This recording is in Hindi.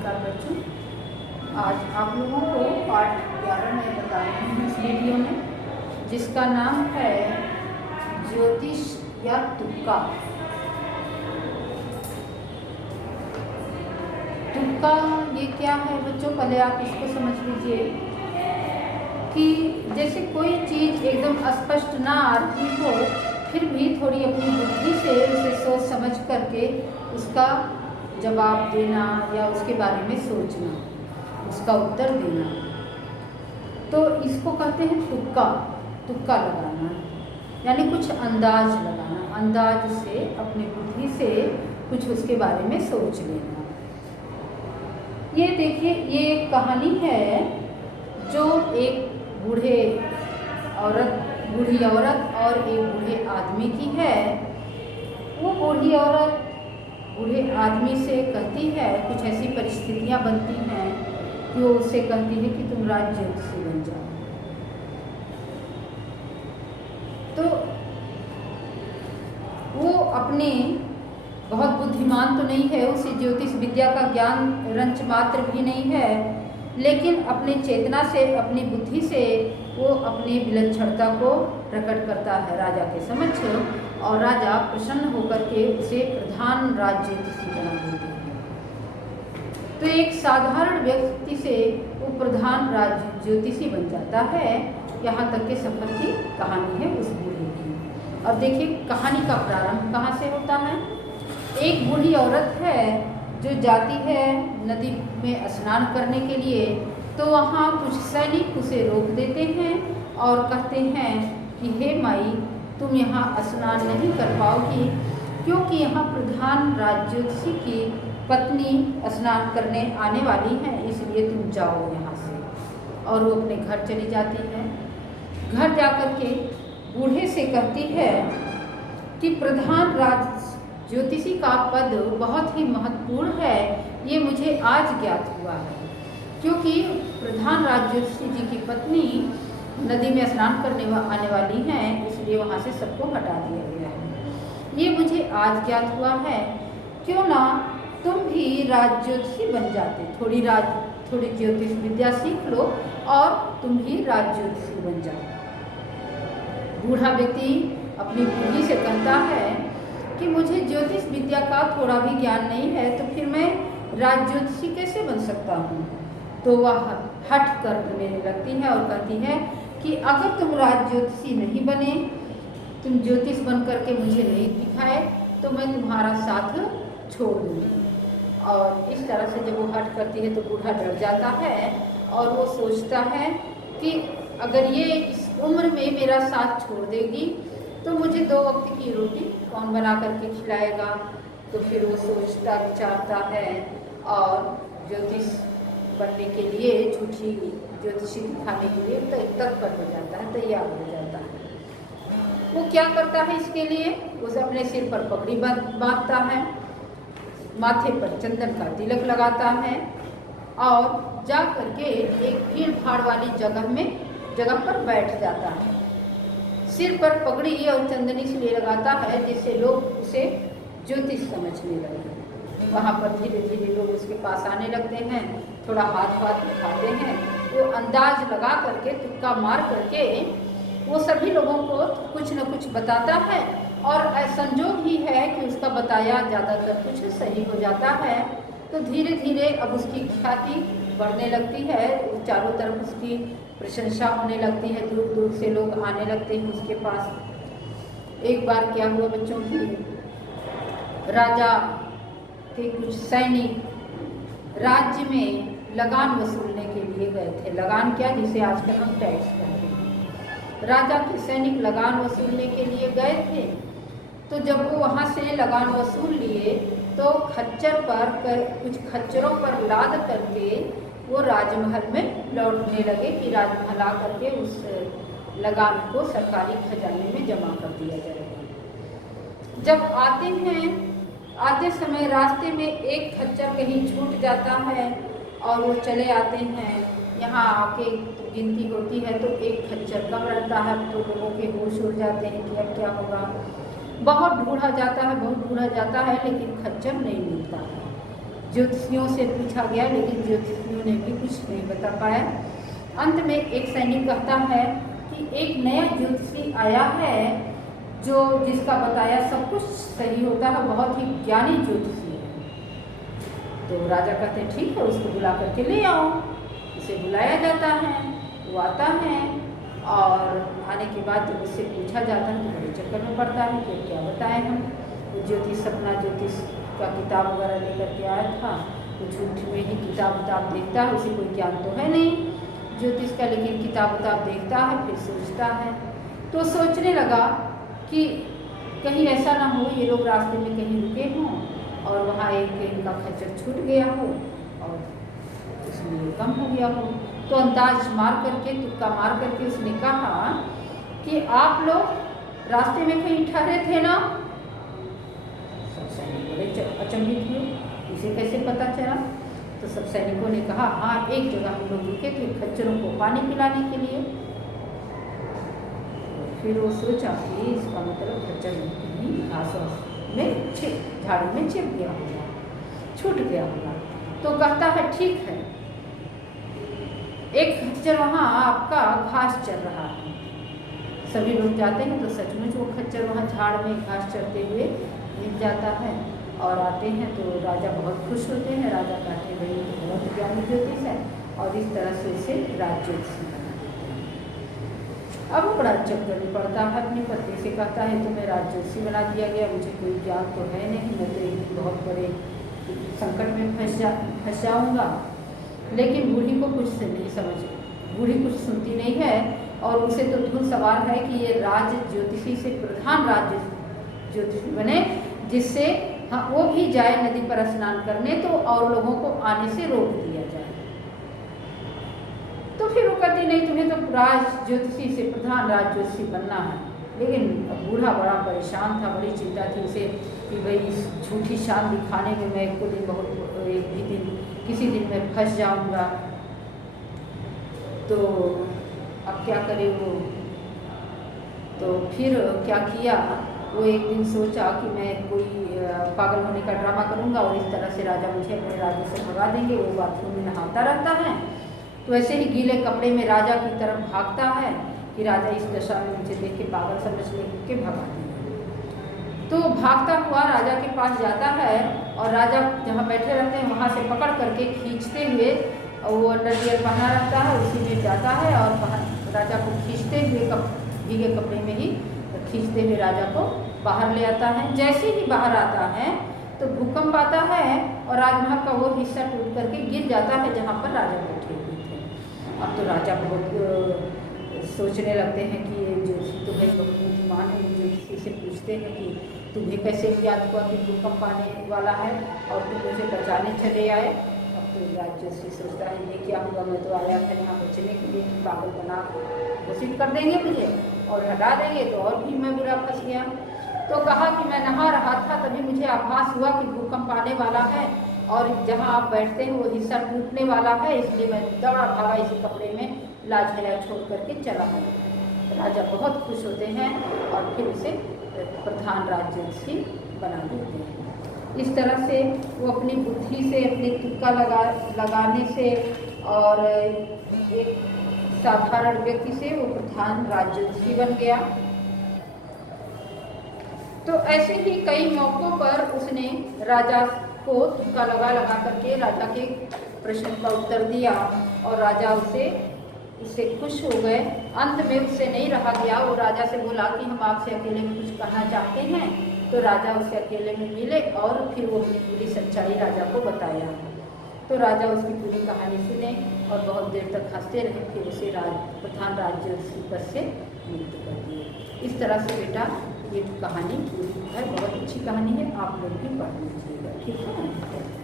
नमस्कार बच्चों। आज आप लोगों को पाठ 11 में बता रही हूँ इस वीडियो में, जिसका नाम है ज्योतिष या तुक्का। तुक्का ये क्या है बच्चों, पहले आप इसको समझ लीजिए कि जैसे कोई चीज़ एकदम स्पष्ट ना आती हो, फिर भी थोड़ी अपनी बुद्धि से उसे सोच समझ करके उसका जवाब देना या उसके बारे में सोचना, उसका उत्तर देना, तो इसको कहते हैं तुक्का। तुक्का लगाना यानी कुछ अंदाज लगाना, अंदाज से अपनी बुद्धि से कुछ उसके बारे में सोच लेना। ये देखिए, ये एक कहानी है जो एक बूढ़ी औरत और एक बूढ़े आदमी की है। वो बूढ़ी औरत बूढ़े आदमी से कहती है, कुछ ऐसी परिस्थितियां बनती हैं कि वो उससे कहती है कि तुम राज ज्योतिषी बन जाओ। तो वो अपने बहुत बुद्धिमान तो नहीं है, उसे ज्योतिष विद्या का ज्ञान रंच मात्र भी नहीं है, लेकिन अपने चेतना से, अपनी बुद्धि से वो अपनी विलक्षणता को प्रकट करता है राजा के समक्ष, और राजा प्रसन्न होकर के उसे प्रधान राज ज्योतिषी बना देते हैं। तो एक साधारण व्यक्ति से वो प्रधान राज ज्योतिषी बन जाता है। यहाँ तक के सफर की कहानी है उस बूढ़े की। अब देखिए कहानी का प्रारंभ कहाँ से होता है। एक बूढ़ी औरत है जो जाती है नदी में स्नान करने के लिए, तो वहाँ कुछ सैनिक उसे रोक देते हैं और कहते हैं कि हे माई, तुम यहाँ स्नान नहीं कर पाओगी, क्योंकि यहाँ प्रधान राज ज्योतिषी की पत्नी स्नान करने आने वाली हैं, इसलिए तुम जाओ यहाँ से। और वो अपने घर चली जाती है। घर जाकर के बूढ़े से कहती है कि प्रधान राज ज्योतिषी का पद बहुत ही महत्वपूर्ण है, ये मुझे आज ज्ञात हुआ है, क्योंकि प्रधान राज ज्योतिषी जी की पत्नी नदी में स्नान करने आने वाली हैं, इसलिए वहाँ से सबको हटा दिया गया है। ये मुझे आज ज्ञात हुआ है, क्यों ना तुम भी राज ज्योतिषी बन जाते, थोड़ी ज्योतिष विद्या सीख लो और तुम भी राज ज्योतिषी बन जाओ। बूढ़ा व्यक्ति अपनी बुद्धि से कहता है कि मुझे ज्योतिष विद्या का थोड़ा भी ज्ञान नहीं है, तो फिर मैं राज ज्योतिषी कैसे बन सकता हूँ। तो वह हट करने लगती है और कहती है कि अगर तुम राज ज्योतिषी नहीं बने, तुम ज्योतिष बन करके मुझे नहीं दिखाए, तो मैं तुम्हारा साथ छोड़ दूँगी। और इस तरह से जब वो हट करती है तो बूढ़ा डर जाता है और वो सोचता है कि अगर ये इस उम्र में मेरा साथ छोड़ देगी तो मुझे 2 वक्त की रोटी कौन बना करके खिलाएगा। तो फिर वो सोचता विचारता है और ज्योतिष बनने के लिए, झूठी ज्योतिषी दिखाने के लिए तत्पर हो जाता है, तैयार हो जाता है। वो क्या करता है इसके लिए, उसे अपने सिर पर पगड़ी बांधता है, माथे पर चंदन का तिलक लगाता है और जा करके एक भीड़ भाड़ वाली जगह पर बैठ जाता है। सिर पर पगड़ी और चंदन इसलिए लगाता है जिससे लोग उसे ज्योतिष समझने लगे। वहाँ पर धीरे धीरे लोग उसके पास आने लगते हैं, थोड़ा हाथ उठाते हैं, वो अंदाज लगा करके, तुक्का मार करके वो सभी लोगों को कुछ न कुछ बताता है, और संजोग ही है कि उसका बताया ज़्यादातर कुछ सही हो जाता है। तो धीरे धीरे अब उसकी ख्याति बढ़ने लगती है, चारों तरफ उसकी प्रशंसा होने लगती है, दूर दूर से लोग आने लगते हैं उसके पास। एक बार क्या हुआ बच्चों की, राजा के कुछ सैनिक राज्य में लगान वसूलने के लिए गए थे। लगान क्या, जिसे आजकल हम टैक्स कहते हैं। राजा के सैनिक लगान वसूलने के लिए गए थे। तो जब वो वहाँ से लगान वसूल लिए तो कुछ खच्चरों पर लाद करके वो राजमहल में लौटने लगे कि राजमहल आ करके उस लगान को सरकारी खजाने में जमा कर दिया जाएगा। जब आते हैं, आते समय रास्ते में एक खच्चर कहीं छूट जाता है और वो चले आते हैं। यहाँ आके गिनती होती है तो एक खच्चर कम रहता है, तो लोगों के होश उड़ जाते हैं कि अब क्या होगा। बहुत ढूंढा जाता है, लेकिन खच्चर नहीं मिलता है। ज्योतिषियों से पूछा गया, लेकिन ज्योतिषियों ने भी कुछ नहीं बता पाया। अंत में एक सैनिक कहता है कि एक नया ज्योतिषी आया है जो जिसका बताया सब कुछ सही होता है, बहुत ही ज्ञानी ज्योतिषी है। तो राजा कहते हैं ठीक है, उसको बुला करके ले आओ। उसे बुलाया जाता है, वो आता है और आने के बाद जब उससे पूछा जाता है तो बड़े चक्कर में पड़ता है कि क्या बताएं हम। वो ज्योतिष अपना ज्योतिष का किताब वगैरह लेकर के आया था, वो झूठ में ही किताब देखता है, उसे कोई ज्ञान तो है नहीं ज्योतिष का, लेकिन किताब देखता है, फिर सोचता है। तो सोचने लगा कि कहीं ऐसा ना हो ये लोग रास्ते में कहीं रुके हों और वहाँ एक इनका खच्चर छूट गया हो और इसलिए कम हो गया हो। तो अंदाज मार करके, तुक्का मार करके उसने कहा कि आप लोग रास्ते में कहीं ठहरे थे ना। सब सैनिक बड़े अचंभित हुए, इसे कैसे पता चला। तो सब सैनिकों ने कहा हाँ, एक जगह हम लोग रुके थे खच्चरों को पानी पिलाने के लिए। फिर वो सोचा कि इसका मतलब खच्चर घास में झाड़ी में छिप गया होगा, छूट गया होगा। तो कहता है ठीक है, एक खच्चर वहाँ आपका घास चर रहा है। सभी लोग जाते हैं तो सचमुच वो खच्चर वहाँ झाड़ में घास चरते हुए मिल जाता है और आते हैं तो राजा बहुत खुश होते हैं। राजा कहते हैं भाई तो बहुत ज्ञानी ज्योतिष है, और इस तरह से उसे राज ज्योतिषी बना देते हैं। अब वो बड़ा चक्कर में पड़ता है, अपनी पत्नी से कहता है तुम्हें राज ज्योतिषी बना दिया गया, मुझे कोई ज्ञान तो है नहीं, मैं तो एक बहुत बड़े संकट में फंस जाऊँगा। लेकिन बूढ़ी को कुछ से नहीं समझ, बूढ़ी कुछ सुनती नहीं है और उसे तो धुन सवार है कि ये राज ज्योतिषी से प्रधान राज ज्योतिषी बने, जिससे हाँ वो भी जाए नदी पर स्नान करने तो और लोगों को आने से रोक दिया जाए। तो फिर वो कहती नहीं, तुम्हें तो राज ज्योतिषी से प्रधान राज ज्योतिषी बनना है। लेकिन बूढ़ा बड़ा परेशान था, बड़ी चिंता थी उसे कि भाई इस झूठी शान दिखाने में मैं एक भी दिन किसी दिन मैं फंस जाऊंगा, तो अब क्या करे वो। तो फिर क्या किया, वो एक दिन सोचा कि मैं कोई पागल होने का ड्रामा करूंगा और इस तरह से राजा मुझे अपने राज्य से भगा देंगे। वो बाथरूम में नहाता रहता है तो ऐसे ही गीले कपड़े में राजा की तरफ भागता है कि राजा इस दशा में मुझे देख के पागल समझ के भगा देंगे। तो भागता हुआ राजा के पास जाता है और राजा जहाँ बैठे रहते हैं वहाँ से पकड़ करके खींचते हुए, वो अंडरवियर पहना रहता है उसी में जाता है और राजा को खींचते हुए भीगे कपड़े में ही खींचते हुए राजा को बाहर ले आता है। जैसे ही बाहर आता है तो भूकंप आता है और राजमहल का वो हिस्सा टूट करके गिर जाता है जहाँ पर राजा बैठे हुए थे। अब तो राजा बहुत सोचने लगते हैं कि ये ज्योतिषी तो भाई बहुत बुद्धिमान है। ज्योतिषी से पूछते हैं कि तुम्हें कैसे याद हुआ कि भूकंप आने वाला है और तुम मुझे बचाने चले आए। अब तो राज ज्योतिषी सोचता है ये क्या हुआ, मैं तो आया था यहाँ बचने के लिए, पागल बना घोषित कर देंगे मुझे और हटा देंगे तो और भी मैं बुरा फंस गया। तो कहा कि मैं नहा रहा था तभी मुझे आभास हुआ कि भूकंप आने वाला है और जहाँ आप बैठते हैं वो हिस्सा टूटने वाला है, इसलिए मैं दौड़ा भागा इसी कपड़े में लाज हया छोड़ करके चला गया। राजा बहुत खुश होते हैं और फिर उसे प्रधान राज ज्योतिषी बना देते हैं। इस तरह से वो अपनी बुद्धि से, अपने तुक्का लगाने से और एक साधारण व्यक्ति से वो प्रधान राज ज्योतिषी बन गया। तो ऐसे ही कई मौक़ों पर उसने राजा को तुक्का लगा करके राजा के प्रश्न का उत्तर दिया और राजा उससे खुश हो गए। अंत में उससे नहीं रहा गया, वो राजा से बोला कि हम आपसे अकेले में कुछ कहना चाहते हैं। तो राजा उसे अकेले में मिले और फिर वो अपनी पूरी सच्चाई राजा को बताया। तो राजा उसकी पूरी कहानी सुने और बहुत देर तक हंसते रहे, फिर उसे प्रधान राज ज्योतिषी पद से मुक्त कर दिए। इस तरह से बेटा ये कहानी पूरी है, बहुत अच्छी कहानी है, आप लोग भी पढ़ लीजिएगा, ठीक है।